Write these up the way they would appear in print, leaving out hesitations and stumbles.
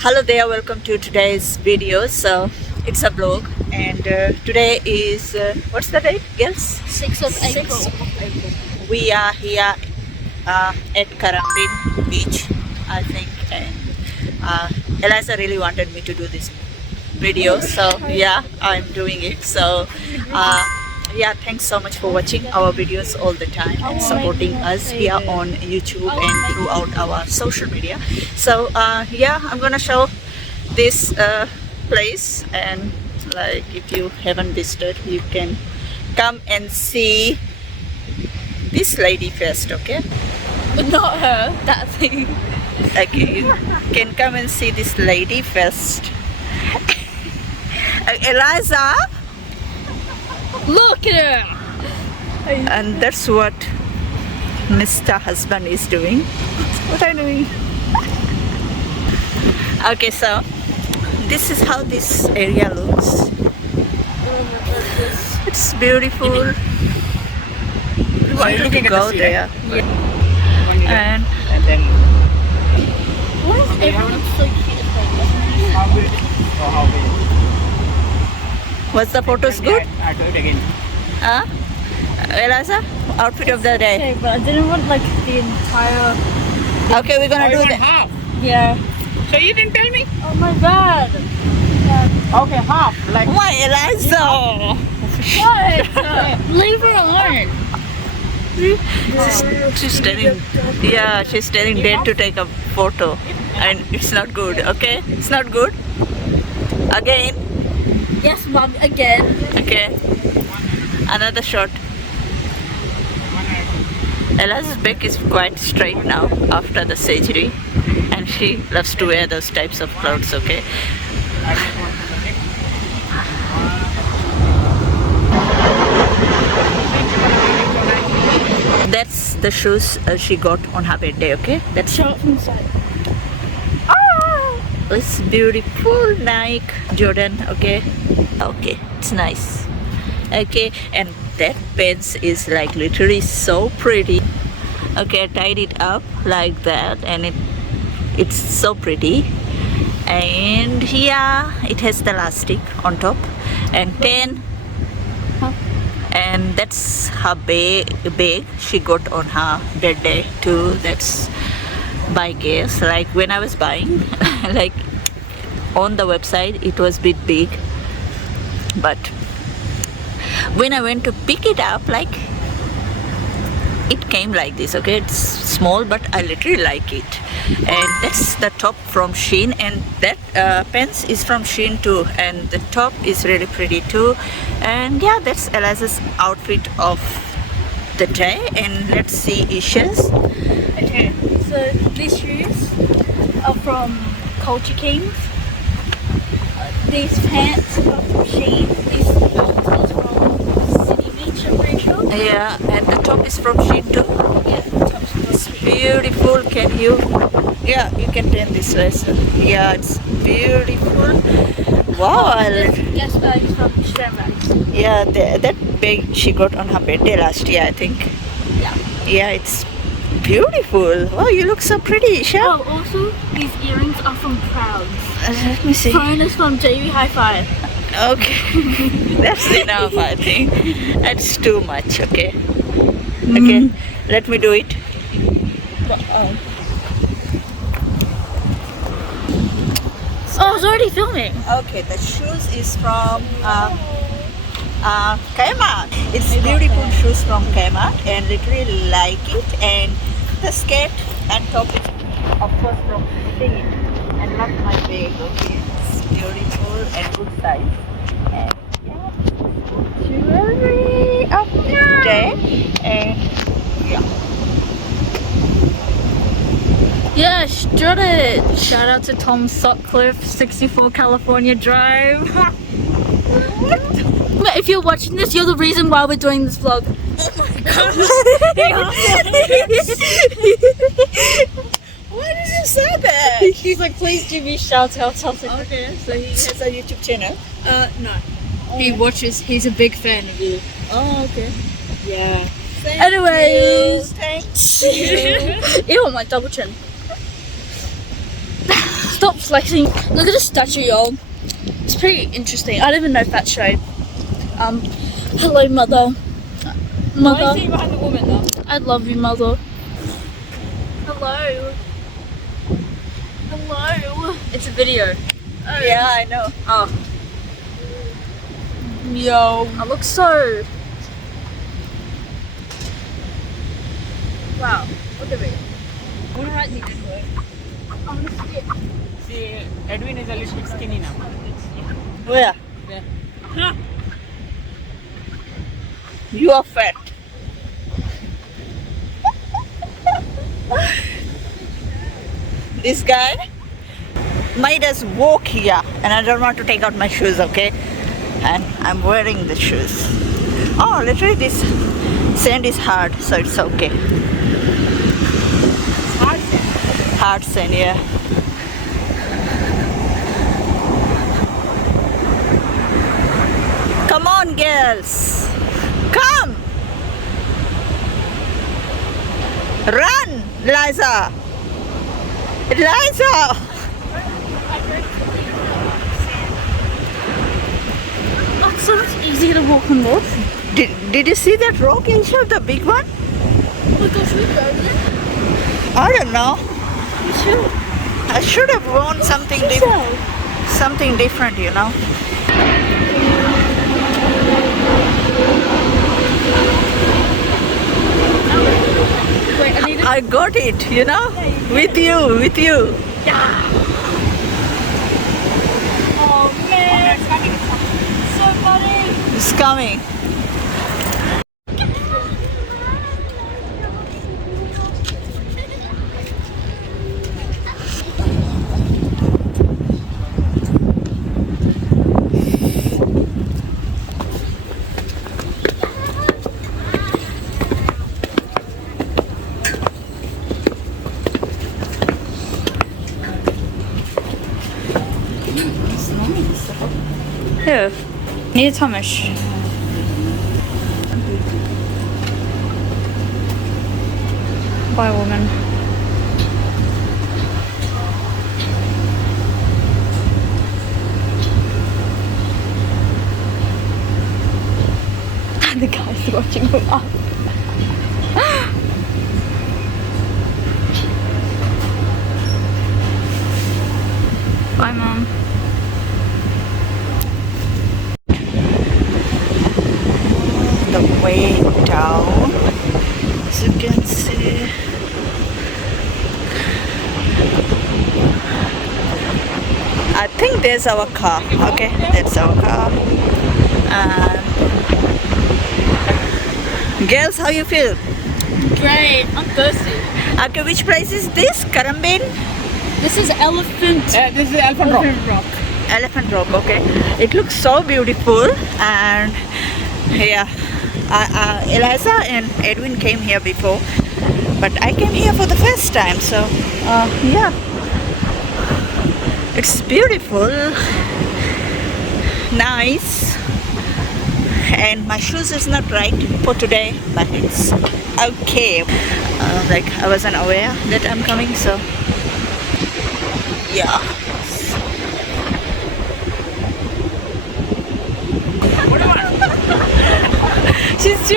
Hello there, welcome to today's video. So it's a vlog, and today is what's the date, girls? 6th of April. We are here at Currumbin beach, I think, and Eliza really wanted me to do this video, so yeah, I'm doing it. So yeah, thanks so much for watching our videos all the time and supporting us here on YouTube and throughout our social media. So yeah, I'm gonna show this place, and like if you haven't visited, you can come and see this lady first, okay? But not her, that thing. Okay, you can come and see this lady first. Eliza, Look at her! and that's what Mr. Husband is doing. What are you doing? Okay, so this is how this area looks. It's beautiful. We wanted to go there. And then Why is everyone so cute? was the photos good? I do it again. Huh? Eliza, outfit of the day. Okay, but I didn't want like the entire. Okay, we're gonna do that. Half. Yeah. So you didn't tell me? Oh my god. Okay, half. Like Why, Eliza? What? Leave her alone. She's standing. Yeah, she's standing dead to take a photo, and it's not good. Okay, it's not good. Again. Yes, mom, again. Okay. Another shot. Ella's back is quite straight now after the surgery, and she loves to wear those types of clothes, okay? That's the shoes she got on her birthday, okay? That's Show it from the side. It's beautiful Nike Jordan, okay? Okay, it's nice. Okay, and that pants is like literally so pretty. Okay, I tied it up like that, and it's so pretty. And here it has the elastic on top, and 10. And that's her bag she got on her birthday too. That's by guess, like when I was buying like on the website it was a bit big, but when I went to pick it up, like it came like this. Okay, it's small, but I literally like it. And that's the top from Shein, and that pants is from Shein too, and the top is really pretty too. And yeah, that's Eliza's outfit of the day. And let's see Isha's. Okay, so these shoes are from Culture Kings. These pants are from Shein. These belt is from City Beach, I'm pretty sure. Yeah, and the top is from Shein too. Yeah, the top's from It's Shein. beautiful. Can you? Yeah, you can turn this way. So, yeah, it's beautiful. Wow, Guess bag is from Dreamwave. yeah, that bag she got on her birthday last year, I think. Yeah. Yeah, it's beautiful. Wow, you look so pretty, Isha. Oh, also, these earrings are from Proud. Let me see. Phone is from JB Hi-Fi. Okay, that's enough. I think that's too much. Okay, okay, let me do it. Oh, it's already filming. Okay, the shoes is from Kmart. It's beautiful shoes from Kmart, and literally like it. And the skirt and top is of course from Shein. And love my bag. Okay, it's beautiful and good size. And yeah, jewelry of the day. And yeah. Yeah, strut it. Shout out to Tom Sutcliffe, 64 California Drive. But if you're watching this, you're the reason why we're doing this vlog. Why did you say that? He's like, please do me shout out something. Okay, so he has a YouTube channel. No. He watches, he's a big fan of you. Oh, okay. Yeah. Thank Anyways. you. Thank you. Ew, my double chin. Stop flexing. Look at the statue, y'all. It's pretty interesting. I don't even know if that showed. Hello, mother. Mother. Why is he behind the woman though? I love you, mother. Hello. Hello. It's a video. Oh. Yeah, I know. Oh. Yo. I look so. Wow. Look at me. What did I do? I'm gonna skip. See, Edwin is a little bit skinny now. Where? Yeah. You are fat. This guy made us walk here, and I don't want to take out my shoes, okay? And I'm wearing the shoes. Oh, literally this sand is hard, so it's okay. It's hard. Hard sand, yeah. Come on, girls. Come. Run, Liza. Liza. Oh, so it's easy to walk on this. Did you see that rock, Aisha, the big one? Oh my gosh, we go there. I don't know. We should. I should have worn something different. Something different, you know. Wait, I need to. I got it, you know, with you. Yeah. Oh man. So funny. It's coming. Who? Near Thomas. By a woman. The guy's watching from up. Bye, Mom. The way down, as you can see. I think there's our car. Okay, that's our car. Girls, how you feel? Great. I'm thirsty. Okay, which place is this? Currumbin? This is Elephant. This is Elephant Rock. Rock. Elephant Rock, okay. It looks so beautiful, and yeah, Eliza and Edwin came here before, but I came here for the first time, so yeah, it's beautiful, nice, and my shoes is not right for today, but it's okay. Like I wasn't aware that I'm coming, so yeah. She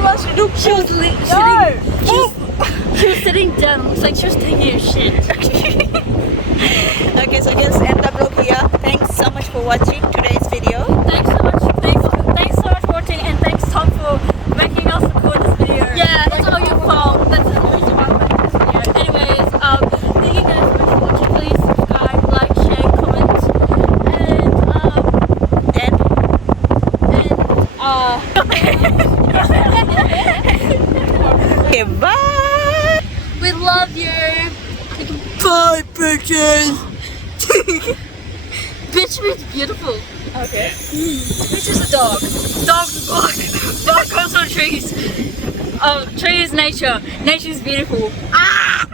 wants to do. She was sitting down. Looks like she was taking a shit. Okay, so let's end the vlog here. Thanks so much for watching today's video. Thanks so much. Thanks so much for watching, and thanks Tom for making us record this video. Yeah, that's all your fault. That's the reason why I'm making this video. Anyways, thank you guys so much for watching. Please subscribe, like, share, comment, Okay, bye. we love you. Bye, bitches. Bitch means beautiful. Okay. Bitch is a dog. Dog's bark. Bark goes on trees. Tree is nature. Nature is beautiful. Ah!